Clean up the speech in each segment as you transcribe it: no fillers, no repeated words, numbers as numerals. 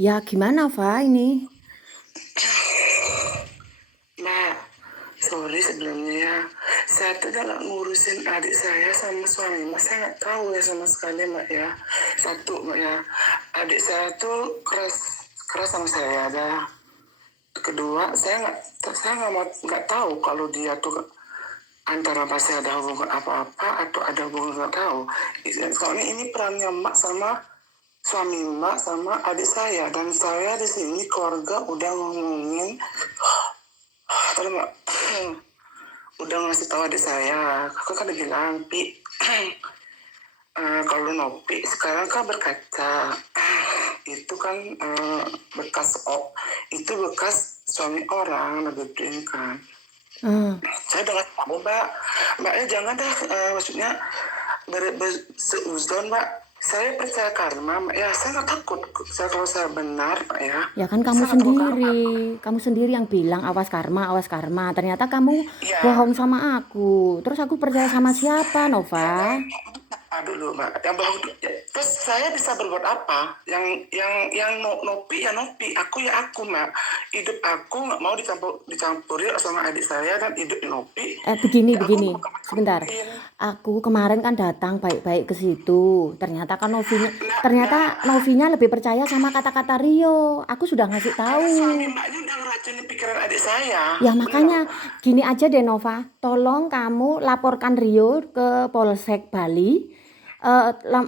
Ya gimana, Fa, ini? Mbak, sorry sebelumnya ya. Saya tuh udah gak ngurusin adik saya sama suami Mbak. Saya nggak tahu ya sama sekali Mbak ya. Satu Mbak ya, adik saya tuh keras keras sama saya. Dah. Kedua, saya nggak tahu kalau dia tuh antara pasti ada hubungan apa-apa atau ada hubungan nggak tahu. Soalnya ini perannya Mbak sama suami Mbak sama adik saya, dan saya di sini keluarga udah ngomongin, kalau Mbak, udah ngasih tahu adik saya. Aku kan udah bilang, Pi, kalau Nopi sekarang kan berkaca, itu kan bekas itu bekas suami orang ngegedein kan. Ah, Saya udah ngasih tahu mbaknya jangan dah, maksudnya seuzon Mbak. Saya percaya karma Mbak ya, saya nggak takut. Kalau saya benar Mbak ya, ya kan kamu saya nggak takut karma. sendiri. Kamu sendiri yang bilang awas karma, awas karma. Ternyata kamu Iya, bohong sama aku. Terus aku percaya sama siapa, yang Nova? dulu Mbak, yang bohong ya. Terus saya bisa berbuat apa? Yang Nopi ya Nopi, aku ya aku Mbak. Hidup aku nggak mau dicampuri sama adik saya, dan hidup Nopi Begini, ya aku begini. nggak bakal Sebentar. campurin. Aku kemarin kan datang baik-baik ke situ. Nggak, Ternyata Novinya lebih percaya sama kata-kata Rio. Aku sudah ngasih karena suami tahu. mbaknya udah ngeracunin pikiran adik saya. Ya Bener. makanya gini aja deh Nova, tolong kamu laporkan Rio ke Polsek Bali,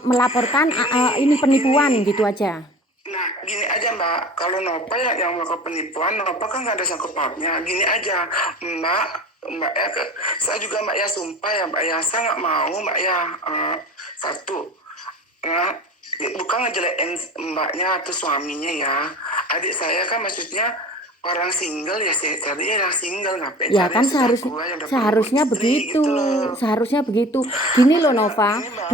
melaporkan ini penipuan Gini, gitu aja. nah gini aja Mbak, kalau Nova ya yang melakukan penipuan, Nova kan nggak ada sangkut pautnya. Gini aja, Mbak, Mbak ya, saya juga Mbak ya sumpah ya Mbak ya, saya nggak mau Mbak ya, satu, nah, bukan ngejelekin mbaknya atau suaminya ya. Adik saya kan maksudnya orang single ya, saya cari yang single, ngapain Ya cari kan yang sudah tua yang udah seharusnya beristri begitu, gitu loh. seharusnya begitu. Gini loh Makanya Nova, gini Mbak,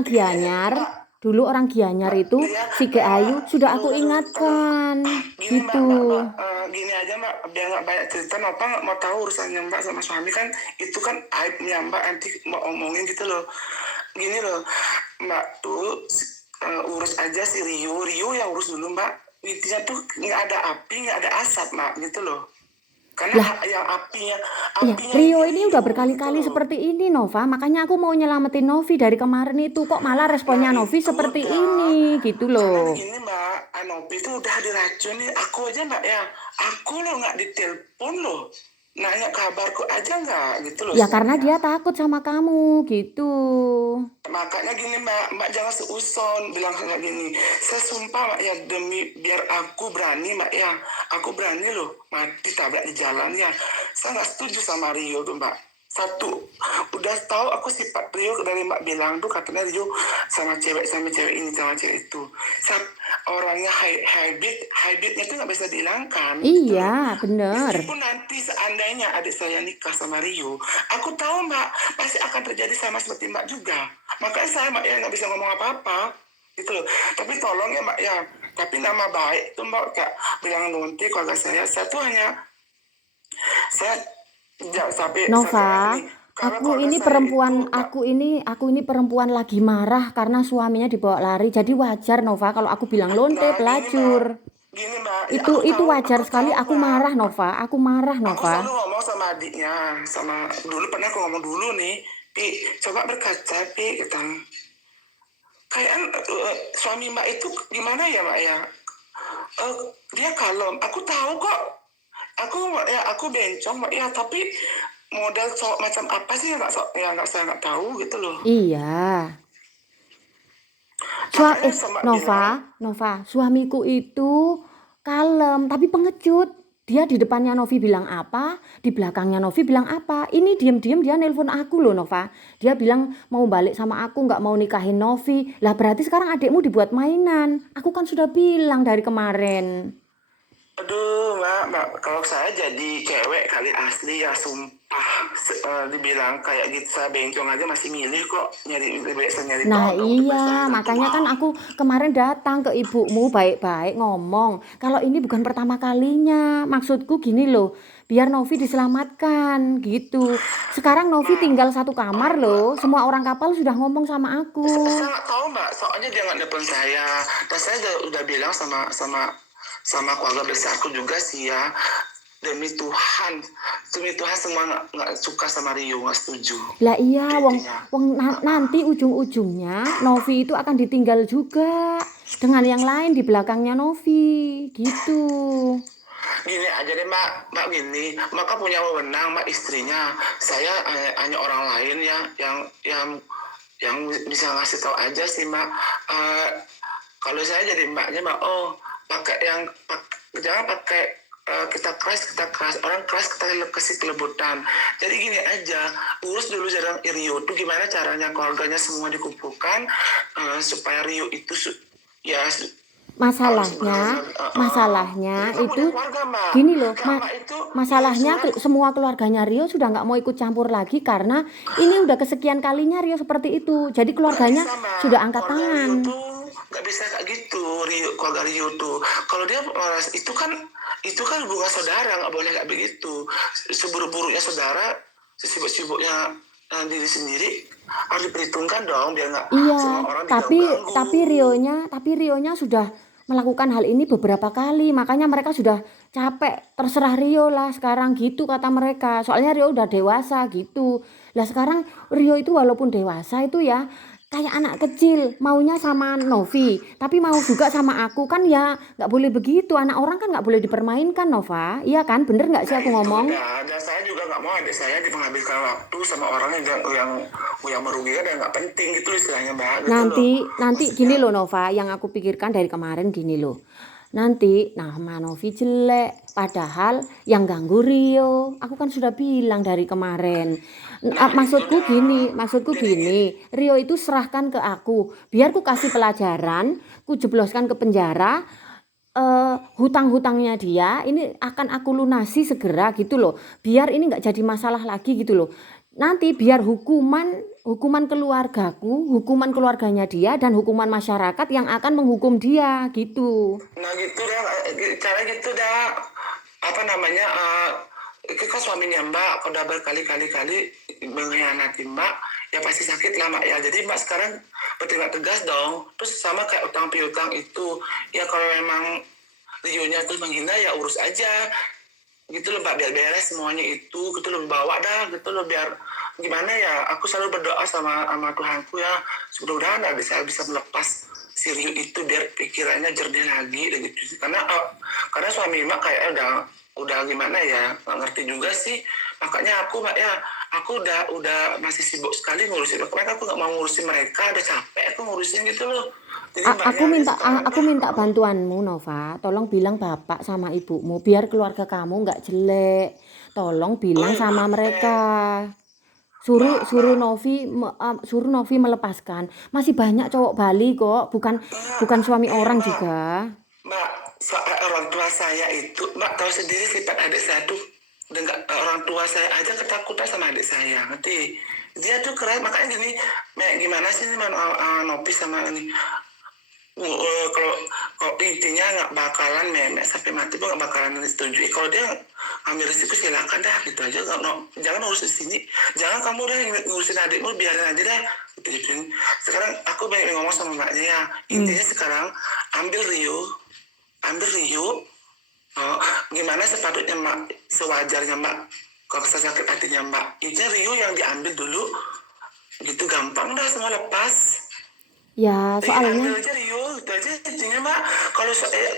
gini aja Mbak, Dulu orang Gianyar Mbak, itu ya si Mbak ya, Ayu sudah aku aduh, tolong. ingatkan, Gini Mbak, Mbak, gitu. Mbak, gini aja Mbak, biar nggak banyak cerita. Nova nggak mau tahu urusannya Mbak sama suami, kan itu kan aibnya Mbak, nanti Mbak omongin gitu loh. Gini loh Mbak tuh, urus aja si Rio yang urus dulu Mbak. Intinya tuh nggak ada api nggak ada asap Mbak, gitu loh. Karena Lah, yang iya, apinya Rio ini ini udah Rio gitu berkali-kali loh. seperti ini, Nova. Makanya aku mau nyelamatin Novi dari kemarin itu. Kok malah Nah responnya Novi itu seperti dah, ini, gitu karena loh. begini Mbak, Anopi itu udah diracuni. Aku aja Mbak ya, aku loh nggak ditelepon loh, nanya kabarku aja nggak, gitu loh Ya karena suaminya. dia takut sama kamu, gitu. Makanya gini Mbak, Mbak jangan seuson bilang kayak gini. Saya sumpah Mbak ya, demi biar aku berani Mbak ya, aku berani loh mati tabrak di jalan ya. Saya nggak setuju sama Rio tuh Mbak. Satu, udah tahu aku sifat Rio dari Mbak bilang tuh, katanya Rio sama cewek ini sama cewek itu. Orangnya habitnya tuh nggak bisa dihilangkan gitu Iya, loh. bener. Meskipun nanti seandainya adik saya nikah sama Rio, aku tahu Mbak pasti akan terjadi sama seperti Mbak juga. Makanya saya Mbak ya nggak bisa ngomong apa-apa gitu loh. Tapi tolong ya Mbak ya, tapi nama baik tuh Mbak kayak bilang nanti keluarga saya tuh hanya, saya sampai Nova, nih, kalau keluarga saya itu Mbak. aku ini perempuan lagi marah karena suaminya dibawa lari. Jadi wajar Nova kalau aku bilang lonte Nah pelacur. gini Mbak ya, Itu wajar aku sekali. tahu Mbak. Aku marah Aku selalu Nova. ngomong sama adiknya, sama dulu pernah aku ngomong dulu nih, Pi, coba berkaca Pi, gitu. Kayak suami Mbak itu gimana ya Mbak ya? Dia kalem. Aku tahu kok. Aku bencong Mbak ya, tapi model macam apa sih nggak saya nggak tahu gitu loh. Iya. Makanya sama bilang, Nova, suamiku itu kalem tapi pengecut. Dia di depannya Novi bilang apa, di belakangnya Novi bilang apa. Ini diam-diam dia nelpon aku loh Nova. Dia bilang mau balik sama aku, nggak mau nikahin Novi. Lah berarti sekarang adikmu dibuat mainan. Aku kan sudah bilang dari kemarin. aduh Mbak, kalau saya jadi cewek kali asli ya, Dibilang kayak gitu saya bencong aja masih milih kok, biasa nyari Nah todong tuh pesta iya, minta makanya kan maaf. aku kemarin datang ke ibumu baik-baik ngomong. Kalau ini bukan pertama kalinya, maksudku gini loh, biar Novi diselamatkan gitu. Sekarang Novi Mak, tinggal satu kamar Mbak, loh, semua orang kapal sudah ngomong sama saya aku. nggak tahu Mbak, soalnya dia nggak nelfon saya. Dan saya udah bilang sama keluarga besarku juga sih ya, demi Tuhan semua nggak suka sama Rio, nggak setuju. Lah iya, wong Intinya. wong nanti ujung-ujungnya Novi itu akan ditinggal juga dengan yang lain di belakangnya Novi, gitu. Gini aja deh Mbak gini, Mbak kan punya wewenang, Mbak istrinya. Saya hanya orang lain ya, yang bisa ngasih tahu aja sih Mbak. Eh, Kalau saya jadi mbaknya Mbak, oh jangan pakai kita keras, orang keras kita kasih kelebutan. Jadi gini aja, urus dulu jarang Rio tuh gimana caranya keluarganya semua dikumpulkan, supaya Rio itu ya harus Masalahnya, benar-benar Rio masalahnya kan punya itu keluarga Mbak. gini loh, Kak Mbak itu ngirim masalahnya surat. semua keluarganya Rio sudah nggak mau ikut campur lagi karena ini udah kesekian kalinya Rio seperti itu. Jadi Nggak keluarganya bisa Mbak, sudah angkat keluarga Rio tangan. tuh nggak bisa kayak gitu. Keluarga Rio tuh kalau dia itu kan hubungan saudara, nggak boleh kayak begitu. Seburuk-buruknya saudara, sesibuk-sibuknya diri sendiri harus diperhitungkan dong, biar nggak semua Iya, orang tapi diganggu-ganggu. Rionya sudah melakukan hal ini beberapa kali, makanya mereka sudah capek. Terserah Rio lah sekarang gitu kata mereka. Soalnya Rio udah dewasa gitu. Lah sekarang Rio itu walaupun dewasa itu ya kayak anak kecil, maunya sama Novi, tapi mau juga sama aku kan ya nggak boleh begitu. Anak orang kan nggak boleh dipermainkan, Nova. Iya kan? Bener nggak sih Nah aku itu ngomong? dah, dan saya juga nggak mau adik saya menghabiskan waktu sama orang yang merugikan dan nggak penting gitu istilahnya Mbak, gitu loh. Nanti Maksudnya gini loh Nova, yang aku pikirkan dari kemarin gini loh. Nanti nama Novi jelek, padahal yang ganggu Rio. Aku kan sudah bilang dari kemarin. nah itu dah Maksudku jadi gini, Rio itu serahkan ke aku. Biar ku kasih pelajaran, ku jebloskan ke penjara, hutang-hutangnya dia ini akan aku lunasi segera gitu loh. Biar ini nggak jadi masalah lagi gitu loh. Nanti biar hukuman keluargaku, hukuman keluarganya dia dan hukuman masyarakat yang akan menghukum dia gitu. nah gitu dah, cara gitu dah, apa namanya, itu kan suaminya Mbak udah berkali-kali mengkhianati Mbak, ya pasti sakit lah Mbak ya. Jadi Mbak sekarang bertindak tegas dong. Terus sama kayak utang piutang itu, ya kalau memang Rio-nya tuh menghina ya urus aja gitu loh Mbak, biar beres semuanya itu gitu loh, bawa dah gitu loh, biar gimana ya, aku selalu berdoa sama Tuhanku ya, mudah-mudahan saya bisa melepas si Rio itu biar pikirannya jernih lagi dan gitu, karena suami Mbak kayak udah gimana ya, nggak ngerti juga sih. Makanya aku Mbak ya, aku udah masih sibuk sekali ngurusin mereka, aku nggak mau ngurusin mereka, udah capek aku ngurusin gitu loh. Jadi Mbaknya aja sekarang Aku minta bantuanmu Nova, tolong bilang bapak sama ibumu biar keluarga kamu nggak jelek. Tolong bilang sama mereka. Mbak Mbak Suruh Novi melepaskan. Masih banyak cowok Bali kok, bukan suami orang Mbak, juga. Mbak, orang tua saya itu, Mbak tahu sendiri sifat adik saya tuh, dengan orang tua saya aja ketakutan sama adik saya, ngerti? Dia tuh keras, makanya gini, gimana sih nih Nopi sama ini, kalau kalau intinya nggak bakalan memek sampai mati pun nggak bakalan disetujui. Kalau dia ambil risiko silakan dah, gitu aja. Nggak, jangan urus di sini, jangan kamu udah ngurusin adikmu, biarin aja dah, gitu. Sekarang aku banyak ngomong sama mbaknya ya, Hmm. intinya sekarang ambil Rio, oh, gimana sepatutnya mbak, sewajarnya mbak, kalau sakit hatinya mbak, intinya Rio yang diambil dulu, gitu gampang dah, semua lepas. Ya, Ambil soalnya aja Rio, itu aja intinya mbak.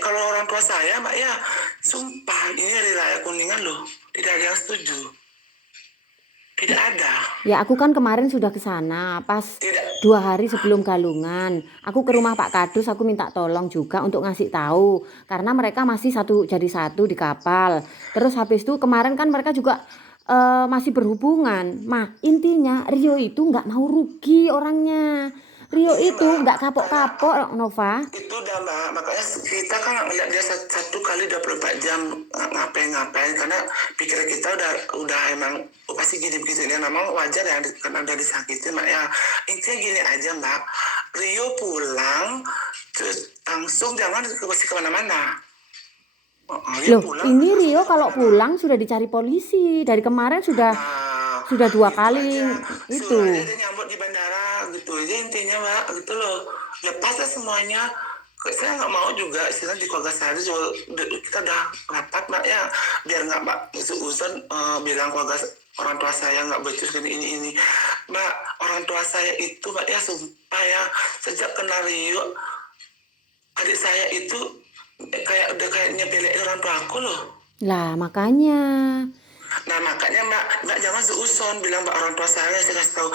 Kalau orang tua saya mbak ya, sumpah ini hari raya Kuningan loh, tidak ada yang setuju, tidak ada, ya aku kan kemarin sudah ke sana pas tidak. 2 hari sebelum galungan. Aku ke rumah Pak Kadus, aku minta tolong juga untuk ngasih tahu karena mereka masih satu jadi satu di kapal. Terus habis itu kemarin kan mereka juga masih berhubungan. Intinya Rio itu nggak mau rugi orangnya. Rio Ini itu Mbak, nggak karena kapok-kapok, Nova. itu udah Mbak, makanya kita kan ngeliat dia satu kali 24 jam ngapain-ngapain, karena pikiran kita udah emang pasti gini begitu ya, memang wajar ya karena udah disakitin Mbak ya. Intinya gini aja Mbak, Rio pulang terus langsung jangan kasih kemana-mana. Rio Loh, pulang ini langsung Rio jangan kalau kemana. pulang sudah dicari polisi. Dari kemarin sudah Nah, sudah 2 itu kali aja. Suruh aja itu. dia nyambut di bandara gitu aja intinya Mbak, gitu loh. Lepas lah semuanya. Saya nggak mau juga istilah di keluarga saya juga kita udah rapat Mbak ya, biar nggak Mbak seuzon bilang keluarga orang tua saya nggak becus gini ini Mbak. Orang tua saya itu Mbak ya, sumpah ya, sejak kenal Rio adik saya itu kayak udah kayak nyepelein orang tua aku loh. Lah, makanya. Nah makanya Mbak jangan seuzon bilang Mbak orang tua saya kasih tahu.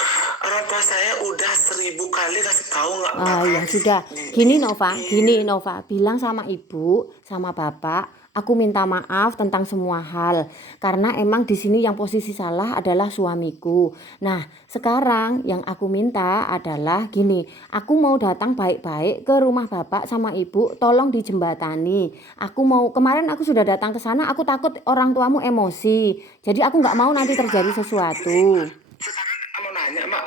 Orang tua saya udah 1000 kali kasih tahu nggak bakal Ya sudah. Gini Nova, bilang sama ibu, sama bapak, aku minta maaf tentang semua hal. Karena emang di sini yang posisi salah adalah suamiku. Nah, sekarang yang aku minta adalah gini, aku mau datang baik-baik ke rumah bapak sama ibu, tolong dijembatani. Kemarin aku sudah datang ke sana, aku takut orang tuamu emosi. Jadi aku nggak mau nanti ini terjadi Mbak ini sesuatu. sekarang mau nanya Mbak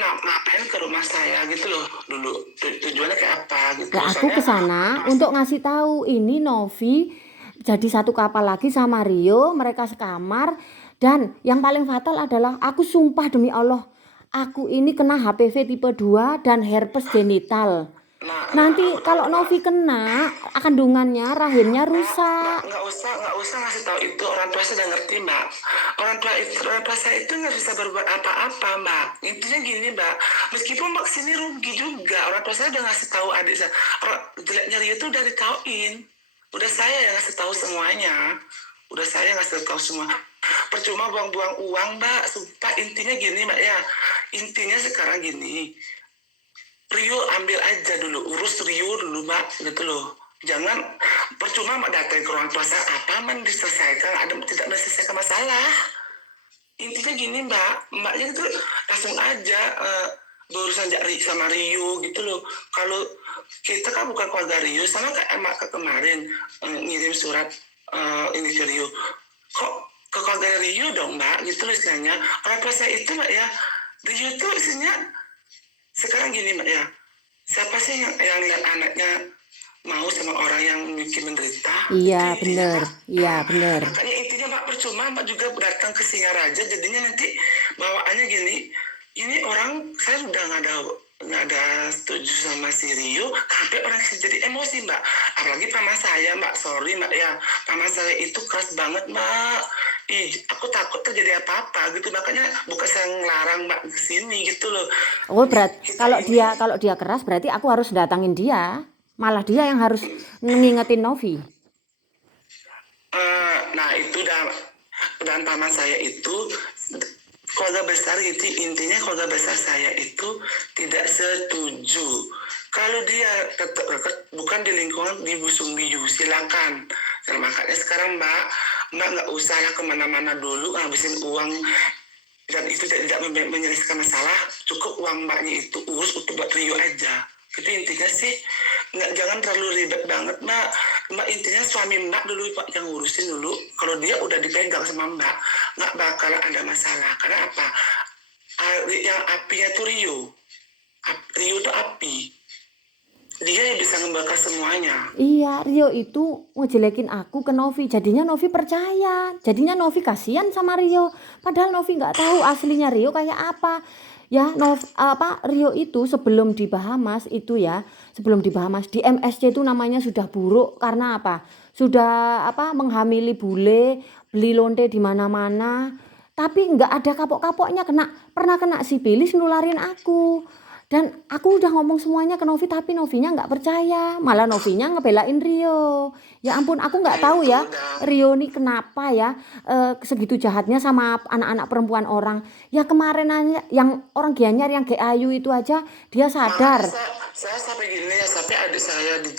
ngapain ke rumah saya gitu loh dulu, tujuannya kayak apa gitu Ya aku ke soalnya sana untuk ngasih tahu ini Novi jadi satu kapal lagi sama Rio, mereka sekamar dan yang paling fatal adalah aku sumpah demi Allah, aku ini kena HPV tipe 2 dan herpes genital. Nanti kalau Mbak, Novi kena, kandungannya rahimnya Mbak, rusak. nggak usah ngasih tahu itu, orang tua saya udah ngerti Mbak. Orang tua saya itu nggak bisa berbuat apa-apa Mbak. Intinya gini Mbak, meskipun Mbak kesini rugi juga, orang tua saya udah ngasih tahu adik saya. Jeleknya Rio itu udah ditauin, udah saya yang ngasih tahu semuanya, udah saya yang ngasih tahu semua. Percuma buang-buang uang Mbak, sumpah. Intinya gini Mbak ya, intinya sekarang gini. Rio ambil aja dulu, urus Rio dulu Mbak, gitu loh. Jangan percuma Mbak datang ke orang tua saya, apa man diselesaikan, ada tidak menyelesaikan masalah. Intinya gini mbaknya itu langsung aja berurusan sama Rio gitu loh. Kalau kita kan bukan keluarga Rio, sama kayak emak kemarin ngirim surat ini ke Rio. Kok ke keluarga Rio dong mbak, gitu loh istilahnya. Orang tua saya itu mbak ya, Rio itu isinya sekarang gini mbak ya, siapa sih yang lihat anaknya mau sama orang yang bikin menderita, itu Iya intinya bener, mbak. iya bener. Makanya intinya mbak percuma mbak juga datang ke Singaraja, jadinya nanti bawaannya gini, ini orang saya sudah nggak ada setuju sama si Rio, sampai orang jadi emosi mbak. Apalagi paman saya mbak, sorry mbak ya, paman saya itu keras banget mbak. Aku takut terjadi apa-apa gitu, makanya bukan saya ngelarang mbak kesini gitu loh. Kita ini Kalau dia keras berarti aku harus datangin dia. Malah dia yang harus ngingetin Novi. nah itu dan paman saya itu keluarga besar gitu, intinya keluarga besar saya itu tidak setuju kalau dia bukan di lingkungan di Busung Biu, silakan. Nah, makanya sekarang mbak nggak usah lah kemana-mana dulu ngabisin uang, dan itu tidak menyelesaikan masalah. Cukup uang mbaknya itu urus untuk buat Rio aja, itu intinya sih. Jangan terlalu ribet banget mbak intinya suami mbak dulu pak yang ngurusin dulu. Kalau dia udah dipegang sama mbak nggak bakal ada masalah. Karena apa, yang apinya tuh Rio tuh api, dia yang bisa membakar semuanya. Iya, Rio itu ngejelekin aku ke Novi. Jadinya Novi percaya. Jadinya Novi kasihan sama Rio. Padahal Novi nggak tahu aslinya Rio kayak apa. Ya, Rio itu sebelum di Bahamas itu ya, sebelum di Bahamas di MSC itu namanya sudah buruk karena apa? Sudah menghamili bule, beli lonte di mana-mana. Tapi nggak ada kapok-kapoknya pernah kena sipilis nularin aku. Dan aku udah ngomong semuanya ke Novi tapi Novinya nggak percaya. Malah Novinya ngebelain Rio. Ya ampun, aku Nah nggak tahu itu ya udah Rio nih kenapa ya segitu jahatnya sama anak-anak perempuan orang. Ya kemarin aja yang orang Gianyar yang Ayu itu aja dia makanya sadar. saya sampai gini ya, sampai adik saya di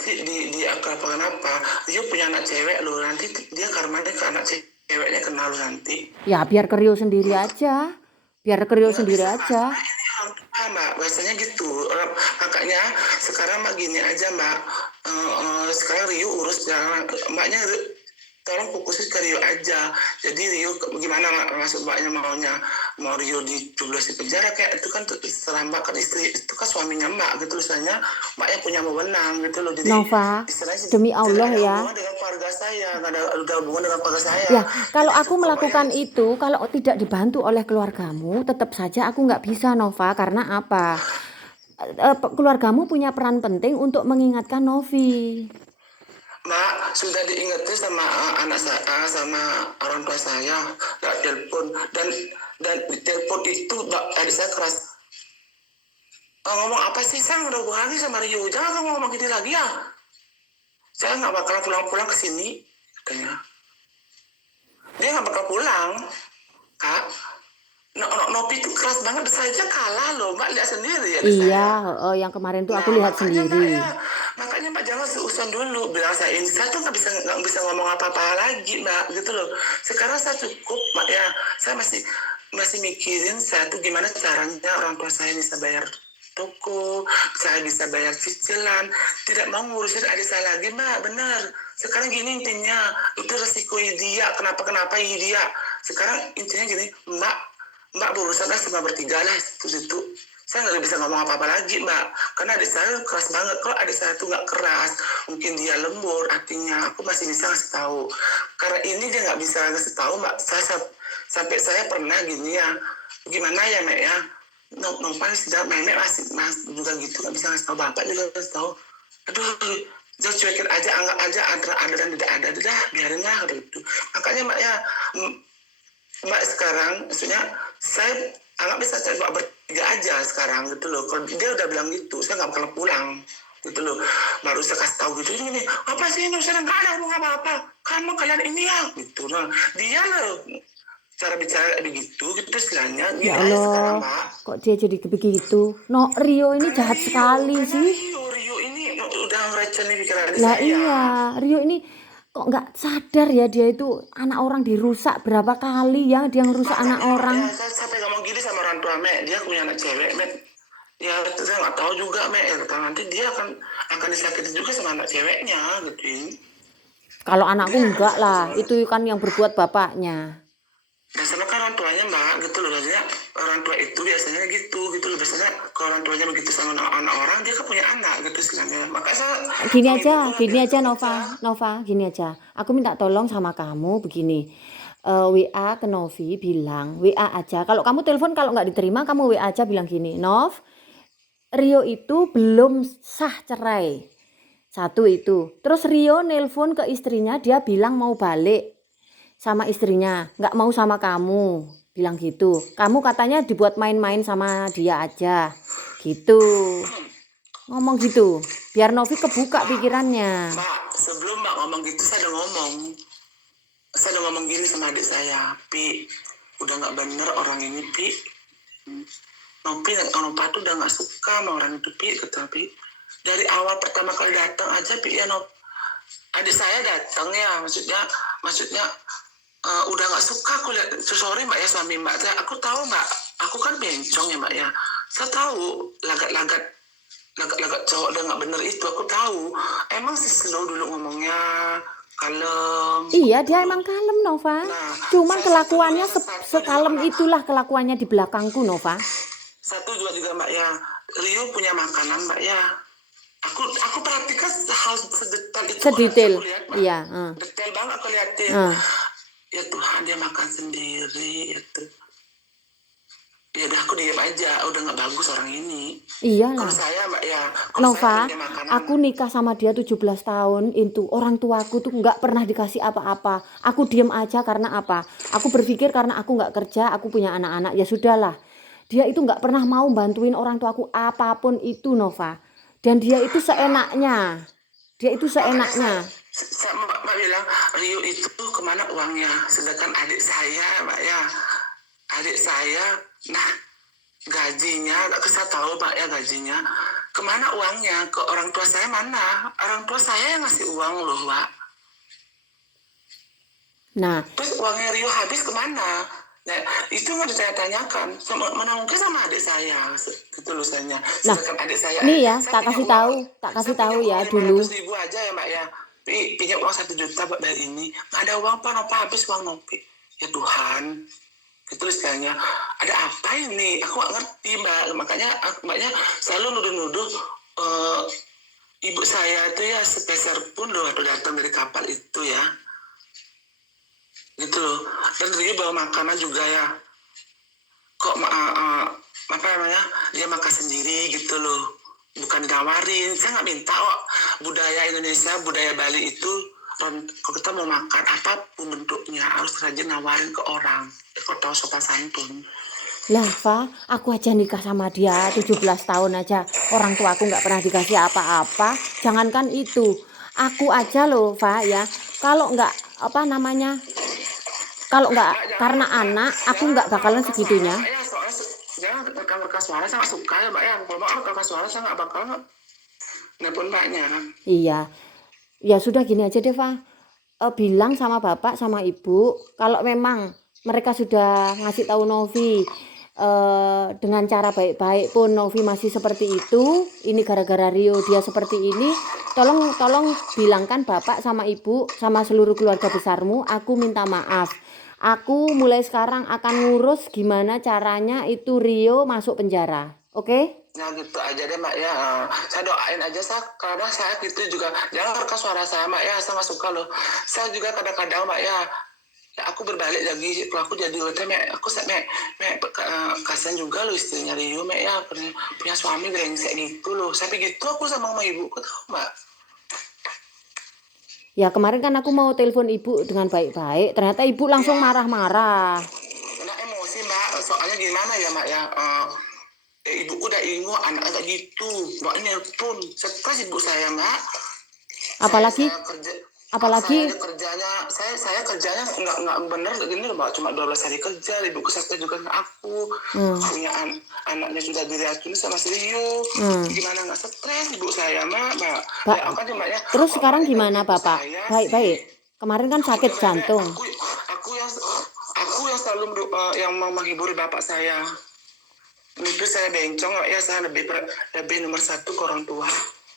apa dia punya anak cewek loh, nanti dia karmanya ke anak ceweknya kenal nanti. Ya biar ke Rio sendiri aja. Biar ke Rio Nggak sendiri bisa mbak, aja. soalnya ini orang tua, Mbak, biasanya gitu. Makanya sekarang Mbak gini aja, Mbak. Sekarang Rio urus jangan Mbaknya tolong fokusin ke Rio aja. Jadi Rio gimana maksud Mbaknya maunya mau Rio dicoblos di penjara kayak itu kan setelah Mbak kan istri itu kan suaminya Mbak gitu misalnya Mbak yang punya wewenang gitu loh. Jadi Nova, istilahnya demi tidak Allah ada ya. hubungan dengan keluarga saya, nggak ada hubungan dengan keluarga saya. Ya, kalau Jadi aku cukup Mbak ya. melakukan itu, kalau tidak dibantu oleh keluargamu, tetap saja aku nggak bisa, Nova. Karena apa? Keluargamu punya peran penting untuk mengingatkan Novi. Mbak, sudah diingetin sama anak saya, sama orang tua saya, nggak telepon dan di telepon itu Mbak, tadi saya keras. Ngomong apa sih, saya udah lagi sama Rio, jangan kamu ngomong gini lagi ya. Saya nggak bakal pulang-pulang ke sini, katanya. Dia nggak bakal pulang, Kak. Nopi itu keras banget, saya aja kalah loh, Mbak lihat sendiri ya di Iya, saya. yang kemarin tuh aku Nah, lihat sendiri. makanya Mbak jangan seuson dulu bilang saya tuh nggak bisa ngomong apa-apa lagi Mbak gitu loh. Sekarang saya cukup Mbak ya, saya masih mikirin saya tuh gimana caranya orang tua saya bisa bayar toko, saya bisa bayar cicilan, tidak mau ngurusin adik saya lagi Mbak, benar. Sekarang gini intinya, itu resiko dia, kenapa dia. Sekarang intinya gini, Mbak berurusanlah sama bertiga lah situ. Saya nggak bisa ngomong apa-apa lagi Mbak, karena adik saya keras banget. Kalau adik saya tuh nggak keras, mungkin dia lembur artinya aku masih bisa ngasih tahu. Karena ini dia nggak bisa ngasih tahu Mbak. Sampai saya pernah gini ya, gimana ya Mbak ya, Nompal sudah Memek masih juga gitu nggak bisa ngasih tahu, bapak juga ngasih tahu. Aduh, jangan cuekin aja, anggap aja ada dan tidak ada, dah biarin lah gitu. Makanya Mbak ya, Mbak sekarang maksudnya saya anggap bisa saya bertiga aja sekarang gitu loh. Kalau dia udah bilang gitu, saya nggak bakal pulang gitu loh. Baru saya kasih tahu gitu ini apa sih ini, saya nggak ada ngomong apa-apa, kamu kalian ini ya gitu. Nah dia loh cara bicara begitu gitu istilahnya gini Ya aja sekarang Allah, Mbak. kok dia jadi begitu? No, Rio ini jahat sekali Karena sih. Rio ini udah ngeracunin pikiran adik Lah saya. iya, Rio ini kok nggak sadar ya dia itu anak orang dirusak berapa kali ya dia ngerusak anak Makanya Mak ya orang. saya sampai ngomong gini sama orang tua Mek, dia punya anak cewek Mek. Ya saya nggak tahu juga Mek, ya nanti dia akan disakiti juga sama anak ceweknya gitu. Kalau Dia anakku akan enggak disakiti lah, sama itu kan yang berbuat bapaknya. dan sama kan orang tuanya Mbak gitu loh, biasanya orang tua itu biasanya gitu loh, biasanya kalau orang tuanya begitu sama anak orang dia kan punya anak gitu istilahnya. Maka saya Gini sama ibuku gini bilang aja aja. Nova, gini aja. Aku minta tolong sama kamu begini. WA ke Novi bilang, WA aja. Kalau kamu telepon kalau nggak diterima kamu WA aja bilang gini, Nov, Rio itu belum sah cerai. Satu itu. Terus Rio nelpon ke istrinya, dia bilang mau balik sama istrinya, nggak mau sama kamu. Bilang gitu. Kamu katanya dibuat main-main sama dia aja. Gitu. Ngomong gitu. Biar Novi kebuka Mbak, pikirannya. sebelum Mbak ngomong gitu saya udah ngomong gini sama adik saya, Pi, udah nggak bener orang ini Pi. Nopi Nopa tuh udah nggak suka sama orang itu Pi, kata Pi. Dari awal pertama kali datang aja Pi ya adik saya datang ya, maksudnya udah nggak suka aku lihat. Sorry Mbak ya suami Mbak, aku tahu Mbak, aku kan bencong ya Mbak ya, saya tahu lagat-lagat cowok udah nggak bener itu aku tahu. Emang sih slow dulu ngomongnya, kalem Iya, gitu dia loh. emang kalem, Nova. Nah, Cuman saya kelakuannya satu juga sekalem Mbak. itulah kelakuannya di belakangku, Nova. Satu juga Mbak ya, Rio punya makanan Mbak ya. Aku perhatikan hal sedetail itu Sedetail. aku lihat Mbak. Iya, Detail banget aku liatin. Ya Tuhan, dia makan sendiri itu. Ya udah aku diam aja, udah nggak bagus orang ini. Kalau Iyalah. saya Mbak ya, kalau saya Nova, beli dia makanan. aku nikah sama dia 17 tahun, itu orang tuaku tuh nggak pernah dikasih apa-apa. Aku diem aja karena apa? Aku berpikir karena aku nggak kerja, aku punya anak-anak, ya sudahlah. Dia itu nggak pernah mau bantuin orang tuaku apapun itu, Nova. Dan dia itu seenaknya. Dia itu Makanya seenaknya. Mbak bilang Rio itu kemana uangnya, sedangkan adik saya Mbak ya, adik saya nah gajinya saya tahu Mbak ya, gajinya kemana uangnya, ke orang tua saya mana, orang tua saya yang ngasih uang loh Mbak. Nah, Terus uangnya Rio habis kemana? Nah, itu nggak ditanya-tanyakan. Mana mungkin sama adik saya, ketulusannya. Nah, Sedangkan adik saya, nih ya, saya punya uang, tak kasih saya punya tahu uang ya lima ratus dulu. ribu aja ya Mbak ya. Pinjam uang 1 juta buat bayar ini. Nggak ada uang Pak, Nopa habis uang Nopi. Ya Tuhan, itu istilahnya. Ada apa ini? Aku nggak ngerti Mbak. Mbaknya selalu nuduh-nuduh ibu saya itu ya sepeser pun loh waktu datang dari kapal itu ya. Gitu loh. Dan dia bawa makanan juga ya. Kok apa namanya, dia makan sendiri gitu loh, bukan ditawarin. Saya nggak minta kok. Budaya Indonesia, budaya Bali itu kalau kita mau makan apapun bentuknya harus rajin nawarin ke orang, kau tahu sopan santun. Lah, Fa, aku aja nikah sama dia 17 tahun aja. Orang tua aku nggak pernah dikasih apa-apa. Jangankan itu. Aku aja loh, Fa, ya. Kalau nggak, apa namanya, kalau nggak Mbak karena anak, aku nggak bakalan rekam suara segitunya. Mbak ya, soalnya jangan rekam suara, saya nggak suka ya Mbak ya. Kalau mau rekam suara saya nggak bakal nelpon Mbaknya. Iya. Ya sudah gini aja deh, Fa. Bilang sama bapak sama ibu kalau memang mereka sudah ngasih tahu Novi dengan cara baik-baik pun Novi masih seperti itu, ini gara-gara Rio dia seperti ini, tolong bilangkan bapak sama ibu sama seluruh keluarga besarmu, aku minta maaf. Aku mulai sekarang akan ngurus gimana caranya itu Rio masuk penjara. Oke? Ya gitu aja deh Mbak ya. Saya doain aja, saya kadang saya gitu juga. Jangan rekam suara saya Mbak ya, saya nggak suka loh. Saya juga kadang-kadang Mbak ya, aku berbalik lagi. Kalau aku jadi hotel Mek, aku kasihan juga loh istrinya Rio Mek ya, punya suami brengsek gitu loh. Saya begitu aku sama ibuku tahu Mbak. Ya kemarin kan aku mau telepon ibu dengan baik-baik, ternyata ibu langsung Ya, marah-marah. kena emosi Mbak. Soalnya gimana ya Mbak ya. Ibuku udah ingo anak gitu. Mbak ini pun stres ibu saya Mbak. Saya Apalagi kerja, saya apalagi kerjanya, saya kerjanya nggak bener gini loh Mbak, cuma 12 hari kerja. Ibuku sakit juga ke aku, hmm, punya anaknya sudah diracuni sama si Rio. hmm, Gimana nggak stres ibu saya Mbak. Pak, Ya aku kan cuma ya, terus kok sekarang Mbaknya ganggu gimana ibu Bapak? saya sih. Baik-baik. Kemarin kan sakit Udah bebek, jantung. aku yang selalu yang mau menghibur bapak saya. Mungkin saya bencong ya, saya lebih nomor satu ke orang tua.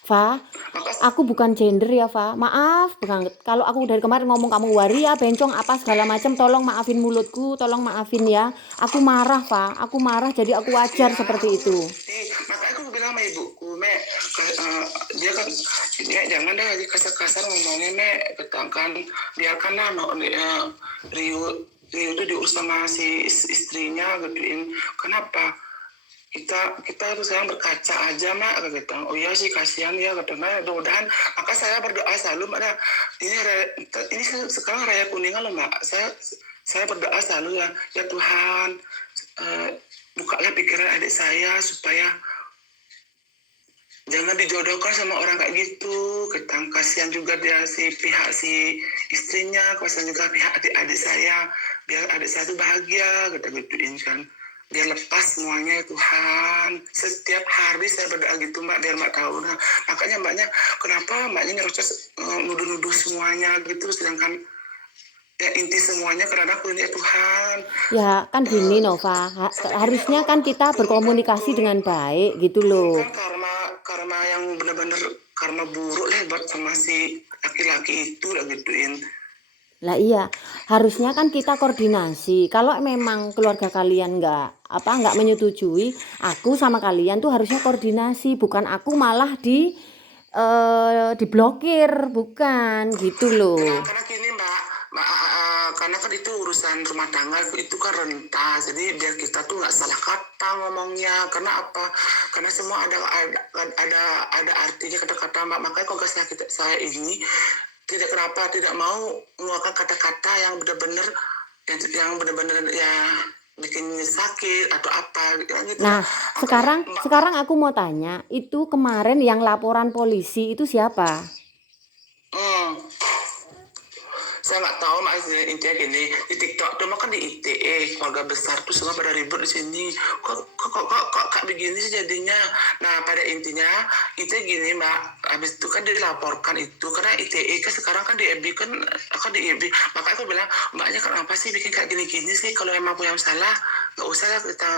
Fa, Maka aku bukan gender ya, Fa. Maaf banget. Kalau aku dari kemarin ngomong kamu waria, bencong, apa segala macam, tolong maafin mulutku, tolong maafin ya. Aku marah, Fa. Aku marah jadi aku wajar ya seperti aku itu. ngerti, makanya aku bilang sama ibuku Mek, dia kan Mek, jangan dah kasar-kasar ngomongnya Mek, ketangkan biarkanlah Rio Rio itu diurus sama si istrinya gituin. Kenapa kita harus sekarang berkaca aja Mak, kata. Oh iya sih kasihan ya, kata Mak. Mudah-mudahan, maka saya berdoa selalu Mak. Ini sekarang raya kuningan loh Mak. Saya berdoa selalu ya, ya Tuhan, bukalah pikiran adik saya supaya jangan dijodohkan sama orang kayak gitu. Ketang kasihan juga dia pihak si istrinya, kasihan juga pihak adik-adik saya. Biar adik saya tuh bahagia, kata gituin kan. Biar lepas semuanya ya Tuhan. Setiap hari saya berdoa gitu Mbak, biar Mbak tahu. Nah, makanya Mbaknya, kenapa Mbaknya nyerocos nuduh-nuduh semuanya gitu, sedangkan ya inti semuanya karena aku ini ya Tuhan. Ya, kan gini, Nova. Saya pikirnya Harusnya kan kita berkomunikasi dengan baik gitu loh. turunkan karma yang benar-benar karma buruk lah buat sama si laki-laki itu lah gituin. Lah iya, harusnya kan kita koordinasi. Kalau memang keluarga kalian nggak menyetujui, aku sama kalian tuh harusnya koordinasi, bukan aku malah diblokir, bukan gitu loh. Karena gini Mbak, karena kan itu urusan rumah tangga itu kan rentas, jadi biar kita tuh nggak salah kata ngomongnya. Karena apa? Karena semua ada artinya kata-kata Mbak. Makanya kalau saya ini tidak mau mengeluarkan kata-kata yang benar-benar ya bikin sakit atau apa gitu. Nah, Makanya sekarang aku mau tanya, itu kemarin yang laporan polisi itu siapa? hmm, saya nggak tahu Mas, intinya gini, di TikTok tuh kan di ITE keluarga besar tuh semua pada ribut di sini, kok kak begini sih jadinya. Nah pada intinya itu gini Mbak, habis itu kan dilaporkan itu karena ITE kan sekarang kan di EB kan di EB, makanya aku bilang mbaknya kenapa sih bikin kayak gini-gini sih, kalau emang punya masalah nggak usah lah kita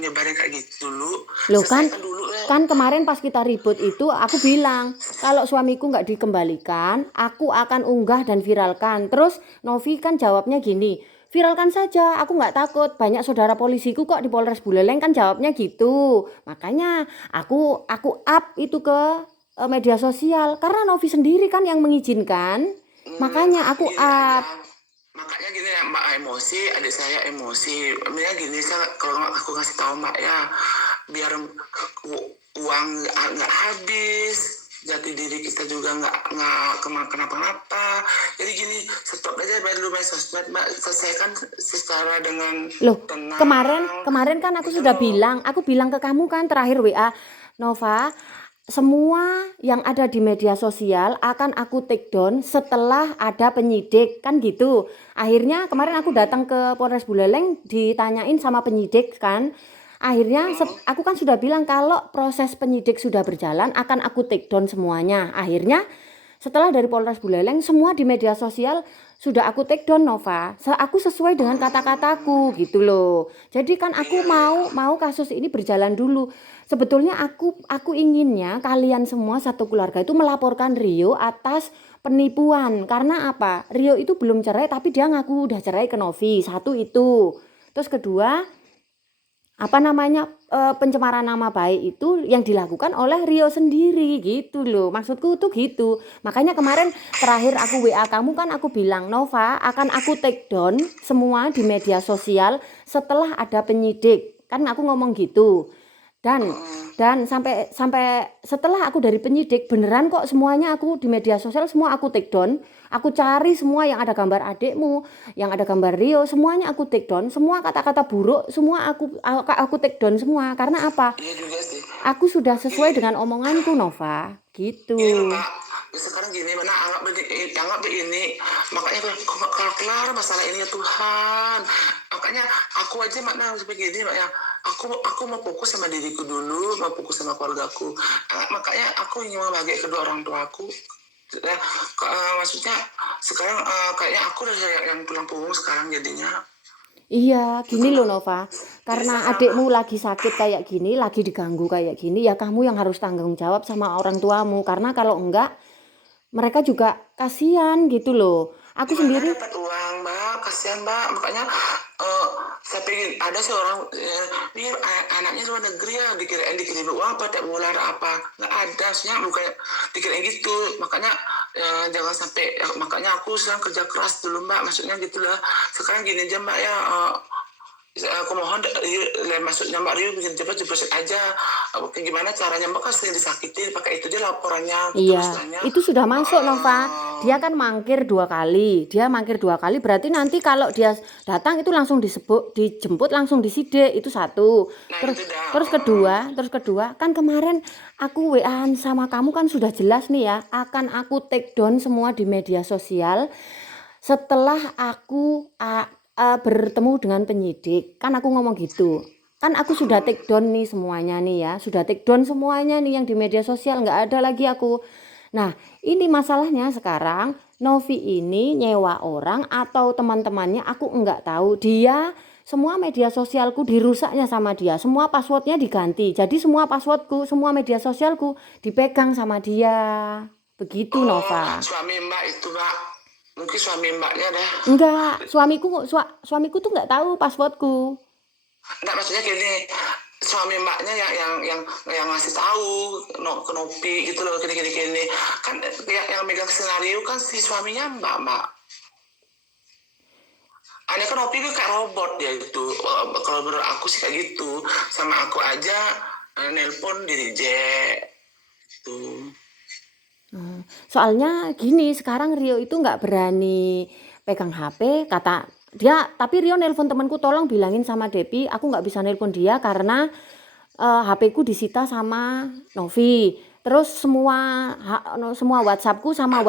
nyebarin kayak gitu dulu, Loh kan, selesaikan dulu ya. kan kemarin pas kita ribut itu aku bilang kalau suamiku nggak dikembalikan, aku akan unggah dan viralkan. Terus Novi kan jawabnya gini, viralkan saja, aku nggak takut. Banyak saudara polisiku kok di Polres Buleleng, kan jawabnya gitu. Makanya aku up itu ke media sosial karena Novi sendiri kan yang mengizinkan. Makanya aku Gini aja, up. makanya gini ya mbak, emosi adik saya emosi, makanya gini saya kalau nggak aku kasih tahu mbak ya, biar uang nggak habis, jati diri kita juga nggak kenapa-napa. Jadi gini, stop aja dulu main sosmed mbak, selesaikan secara dengan Loh, tenang kemarin kan aku gitu sudah loh. bilang, aku bilang ke kamu kan terakhir WA, Nova, semua yang ada di media sosial akan aku take down setelah ada penyidik, kan gitu. Akhirnya kemarin aku datang ke Polres Buleleng ditanyain sama penyidik kan. Akhirnya aku kan sudah bilang kalau proses penyidik sudah berjalan akan aku take down semuanya. Akhirnya setelah dari Polres Buleleng semua di media sosial sudah aku take down Nova. Aku sesuai dengan kata-kataku gitu loh. Jadi kan aku Iya iya. mau kasus ini berjalan dulu. Sebetulnya aku inginnya kalian semua satu keluarga itu melaporkan Rio atas penipuan. Karena apa? Rio itu belum cerai tapi dia ngaku udah cerai ke Novi. Satu itu. Terus kedua, pencemaran nama baik itu yang dilakukan oleh Rio sendiri gitu loh, maksudku tuh gitu. Makanya kemarin terakhir aku WA kamu kan aku bilang Nova akan aku take down semua di media sosial setelah ada penyidik, kan aku ngomong gitu. Dan sampai sampai setelah aku dari penyidik beneran kok semuanya aku di media sosial semua aku take down. Aku cari semua yang ada gambar adikmu, yang ada gambar Rio, semuanya aku take down. Semua kata-kata buruk semua aku take down semua. Karena apa? Iya juga sih. Aku sudah Gini, sesuai dengan omonganku Nova. gini loh Gitu. mbak, sekarang gini mana anggap begini, makanya kalau kelar masalah ini ya Tuhan, makanya aku aja makna harus begini mbak ya, aku mau fokus sama diriku dulu, mau fokus sama keluargaku. Makanya aku ingin membahagiakan kedua orang tuaku ya, maksudnya sekarang kayaknya aku udah yang pulang punggung sekarang jadinya Iya, gitu gini loh loh. Nova. Jadi Karena sekarang adikmu lagi sakit kayak gini, lagi diganggu kayak gini, ya kamu yang harus tanggung jawab sama orang tuamu. Karena kalau enggak, mereka juga kasihan gitu loh. Aku gimana sendiri, dapat uang mbak, kasihan mbak, makanya eh, saya pengen ada seorang ini anaknya luar negeri ya, dikirim uang apa tiap bulan apa, nggak ada, maksudnya bukan dikirim gitu, makanya jangan sampai, makanya aku sekarang kerja keras dulu mbak, maksudnya gitulah. Sekarang gini aja mbak ya, aku mohon maksudnya Mbak Rio bikin cepat aja. Gimana caranya Mbak kan sering disakitin, pakai itu aja laporannya terus iya, nanya. itu sudah masuk Nova. Dia kan mangkir 2 kali. Dia mangkir 2 kali, berarti nanti kalau dia datang itu langsung dijemput langsung disidik. Itu satu. Nah Terus itu dah. terus kedua, kan kemarin aku WA-an sama kamu kan sudah jelas nih ya, akan aku take down semua di media sosial setelah aku bertemu dengan penyidik. Kan aku ngomong gitu. Kan aku sudah take down nih semuanya nih ya, sudah take down semuanya nih yang di media sosial, nggak ada lagi aku. Nah, ini masalahnya sekarang Novi ini nyewa orang atau teman-temannya aku nggak tahu. Dia semua media sosialku dirusaknya sama dia, semua passwordnya diganti. Jadi semua passwordku, semua media sosialku dipegang sama dia. Begitu Oh, Nova. suami Mbak itu Mbak, mungkin suami Mbaknya dah. Enggak, suamiku tuh nggak tahu passwordku. Enggak, maksudnya gini, suami Mbaknya yang ngasih tahu ke Nopi gitu loh, gini kan, yang megang skenario kan si suaminya Mbak. Ada kan Nopi itu kayak robot dia itu. Kalau menurut aku sih kayak gitu. Sama aku aja nelpon di reject tuh. Soalnya gini, sekarang Rio itu nggak berani pegang HP, kata dia, tapi Rio nelpon temanku, tolong bilangin sama Depi, aku nggak bisa nelpon dia karena HP ku disita sama Novi. Terus semua WhatsAppku sama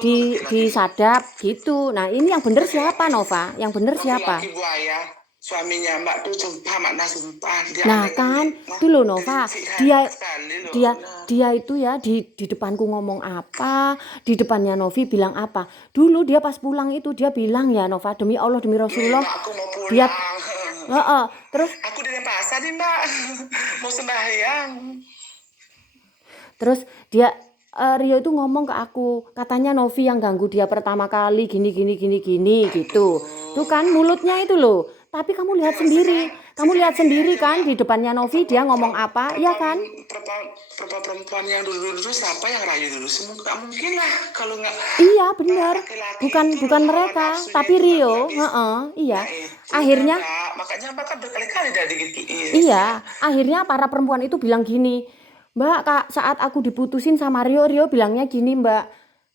disadap gitu. Nah, ini yang bener siapa, Nova? Yang bener siapa? Laki-laki buaya, suaminya Mbak tuh sumpah, makna sumpah. Dia Nah, aneh kali. kan Nah, tuh loh Nova, disihat dia sekali loh. dia Nah, dia itu ya di depanku ngomong apa, di depannya Novi bilang apa. Dulu dia pas pulang itu dia bilang ya Nova, demi Allah demi nih Rasulullah, Mbak, aku mau dia pulang. terus Aku di pasar nih Mbak, mau sembahyang. Terus Rio itu ngomong ke aku, katanya Novi yang ganggu dia pertama kali gini gini gini gini gitu. Tuh Aduh, kan mulutnya itu loh. Tapi kamu lihat tengok sekarang, sekarang gini sendiri aja kan Mbak. di depannya Novi dia ngomong apa, iya Perempuan, kan? perempuan, perempuan yang dulu-dulu siapa yang rayu dulu? Semua nggak mungkin lah kalau nggak Iya Mbak, bener, laki-laki bukan itu loh bukan hawa mereka, nafsunya tapi itu nggak Rio, bisa. iya. Nah itu dah Akhirnya Mbak, makanya Mbak kan berkali-kali dah digituin ya. Iya, akhirnya para perempuan itu bilang gini, Mbak, Kak, saat aku diputusin sama Rio bilangnya gini, Mbak,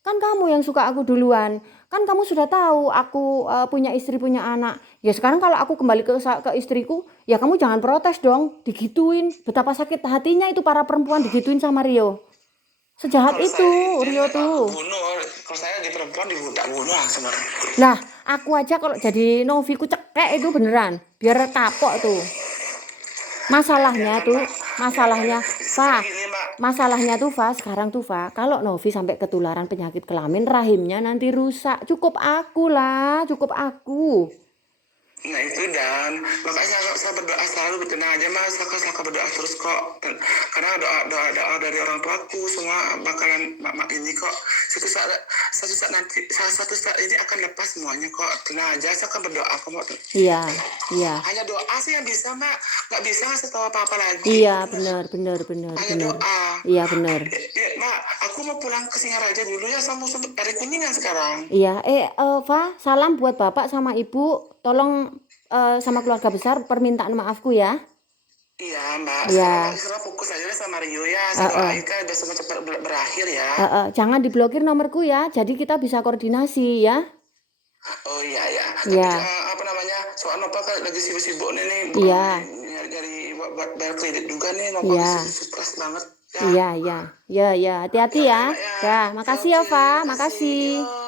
kan kamu yang suka aku duluan, kan kamu sudah tahu aku punya istri, punya anak. Ya sekarang kalau aku kembali ke istriku, ya kamu jangan protes dong, digituin. Betapa sakit hatinya itu para perempuan digituin sama Rio. Sejahat Kalau saya itu dia Rio aku tuh. bunuh, kalau saya di perempuan tak bunuh langsung orang. Lah, aku aja kalau jadi Novi ku cekek itu beneran, biar kapok tuh. Ya Masalahnya kan tuh, Mbak, ya, masalahnya, sekarang Fa, gini Mbak, sekarang tuh, Fa, kalau Novi sampai ketularan penyakit kelamin, rahimnya nanti rusak. Cukup aku lah, cukup aku. nah itu dan makanya saya berdoa selalu bertenang aja mas, saya berdoa terus kok, karena doa dari orang tuaku semua bakalan mak ini kok satu saat nanti satu saat ini akan lepas semuanya kok, tenang aja, saya akan berdoa kok. Iya, iya, Hanya doa sih yang bisa Mbak, nggak bisa ngasih tahu apa-apa lagi. iya, bener, bener, bener, Hanya bener. doa. Iya, bener. Ya, Mbak, aku mau pulang ke Singaraja dulu ya, sama dari Kuningan sekarang. Iya, Fa, salam buat bapak sama ibu. Tolong sama keluarga besar permintaan maafku ya. Iya Mbak, sekarang Mbak Iya, sekarang fokus aja sama Rio ya, saya heeh, doain kan biar semua cepat berakhir ya. jangan diblokir nomorku ya, jadi kita bisa koordinasi ya. Oh iya ya, tapi Iya, apa namanya, soal Nova kan lagi sibuk-sibuk nih, iya, nyari buat bayar kredit juga nih, Nova lagi iya. stres banget ya. Iya, iya. Ya, ya. Hati-hati Ya ya. udah Mbak ya, Dah, ya makasih ya, oke, Fa. makasih. Makasih. Yo.